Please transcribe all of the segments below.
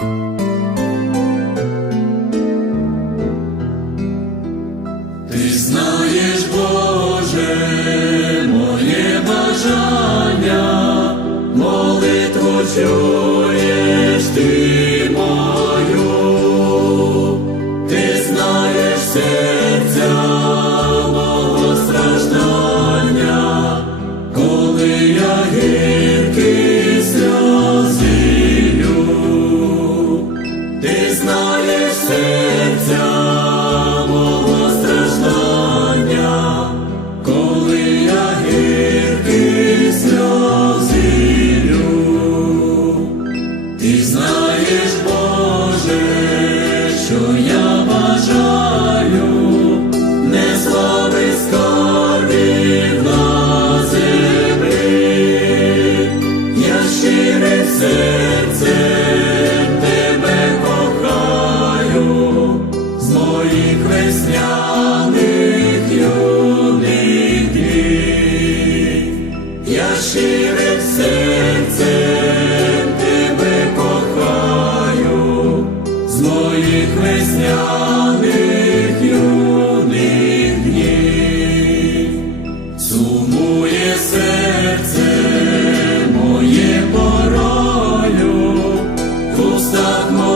Ти знаєш, Боже, моє бажання, молитву чуєш ти. that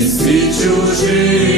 світ чужий.